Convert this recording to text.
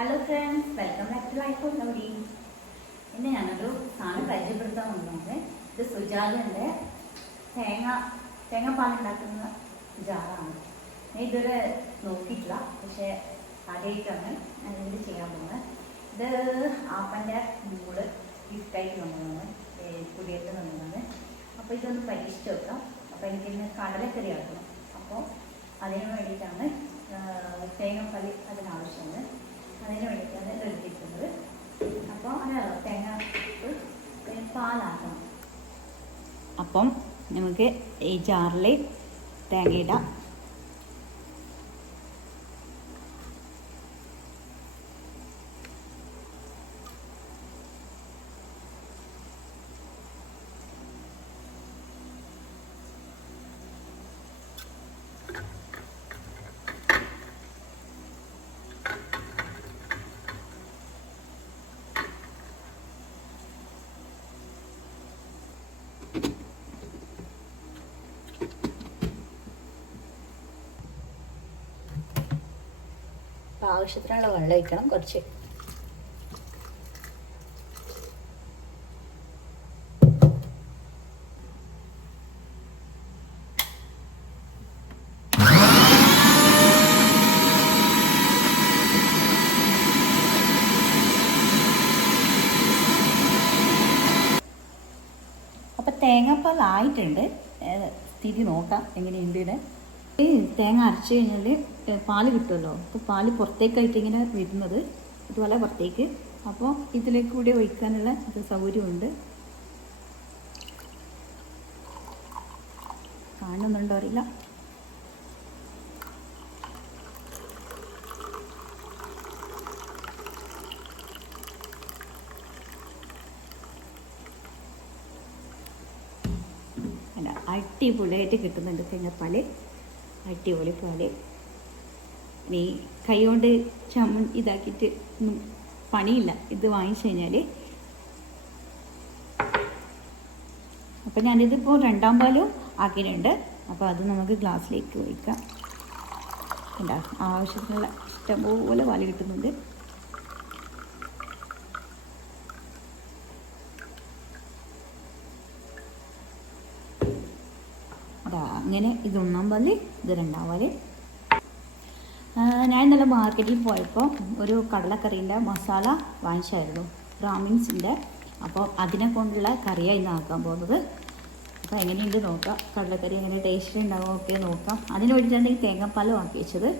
Hello friends, welcome back to life of Loudy. ഇന്ന് ഞാനൊരു സാധനം പരിചയപ്പെടുത്താൻ വന്നത് ഇത് സുജാതൻ്റെ തേങ്ങാപ്പാൽ ഉണ്ടാക്കുന്ന ജാറാണ്. ഞാൻ ഇതുവരെ നോക്കിയിട്ടില്ല, പക്ഷേ ആദ്യമായിട്ടാണ് ഞാൻ ഇത് ചെയ്യാൻ പോകുന്നത്. ഇത് ആപ്പൻ്റെ മൂള് ഗിഫ്റ്റായിട്ട് കൊണ്ടുവന്നത്, കുടിയേറ്റ് കൊണ്ടുവന്നത്. അപ്പോൾ ഇതൊന്ന് പരീക്ഷിച്ച് വെക്കാം. അപ്പോൾ എനിക്കിന്ന് കടലക്കറി ആക്കണം. അപ്പോൾ അതിന് വേണ്ടിയിട്ടാണ് തേങ്ങാപ്പാൽ അതിനാവശ്യമുണ്ട്. അതിന് വേണ്ടിയിട്ടാണ് ഇത് എടുത്തിരിക്കുന്നത്. അപ്പോൾ അറിയാലോ, തേങ്ങ പാലാക്കണം. അപ്പം നമുക്ക് ഈ ജാറിൽ തേങ്ങ ഇടാം. ആവശ്യത്തിനുള്ള വെള്ളം ഒഴിക്കണം കുറച്ച്. അപ്പം തേങ്ങാപ്പാൽ ആയിട്ടുണ്ട്. സ്ഥിതി നോക്കാം എങ്ങനെയുണ്ട്. ഈ തേങ്ങ അരച്ച് കഴിഞ്ഞാൽ പാല് കിട്ടുമല്ലോ. അപ്പോൾ പാല് പുറത്തേക്കായിട്ട് ഇങ്ങനെ വരുന്നത് ഇതുപോലെ പുറത്തേക്ക്. അപ്പോൾ ഇതിലേക്ക് കൂടി ഒഴിക്കാനുള്ള ഇത് സൗകര്യമുണ്ട്. കാണുന്നുണ്ടോ അറിയില്ല. അല്ല, അടിപൊളിയായിട്ട് കിട്ടുന്നുണ്ട് തേങ്ങാപ്പാൽ. അടിപൊളി പാല്. ഇനി കൈ കൊണ്ട് ഇതാക്കിയിട്ട് ഒന്നും പണിയില്ല. ഇത് വാങ്ങിച്ചു കഴിഞ്ഞാൽ. അപ്പം ഞാനിതിപ്പോൾ രണ്ടാം പാലും ആക്കിയിട്ടുണ്ട്. അപ്പോൾ അത് നമുക്ക് ഗ്ലാസ്സിലേക്ക് ഒഴിക്കാം. എന്താ, ആവശ്യത്തിനുള്ള ഇഷ്ടംപോലെ പാല് കിട്ടുന്നുണ്ട്. അങ്ങനെ ഇത് ഒന്നാം പാല്, ഇത് രണ്ടാം പാല്. ഞാൻ ഇന്നലെ മാർക്കറ്റിൽ പോയപ്പോൾ ഒരു കടലക്കറീൻ്റെ മസാല വാങ്ങിച്ചായിരുന്നു, ബ്രാഹ്മിൻസിൻ്റെ. അപ്പോൾ അതിനെ കൊണ്ടുള്ള കറിയാണ് ഇന്ന് ആക്കാൻ പോകുന്നത്. അപ്പോൾ എങ്ങനെയുണ്ട് നോക്കാം. കടലക്കറി എങ്ങനെ ടേസ്റ്റ് ഉണ്ടാകുമോ ഒക്കെ നോക്കാം. അതിന് വേണ്ടിയിട്ടാണ് ഈ തേങ്ങാപ്പാലും ആക്കി വെച്ചത്.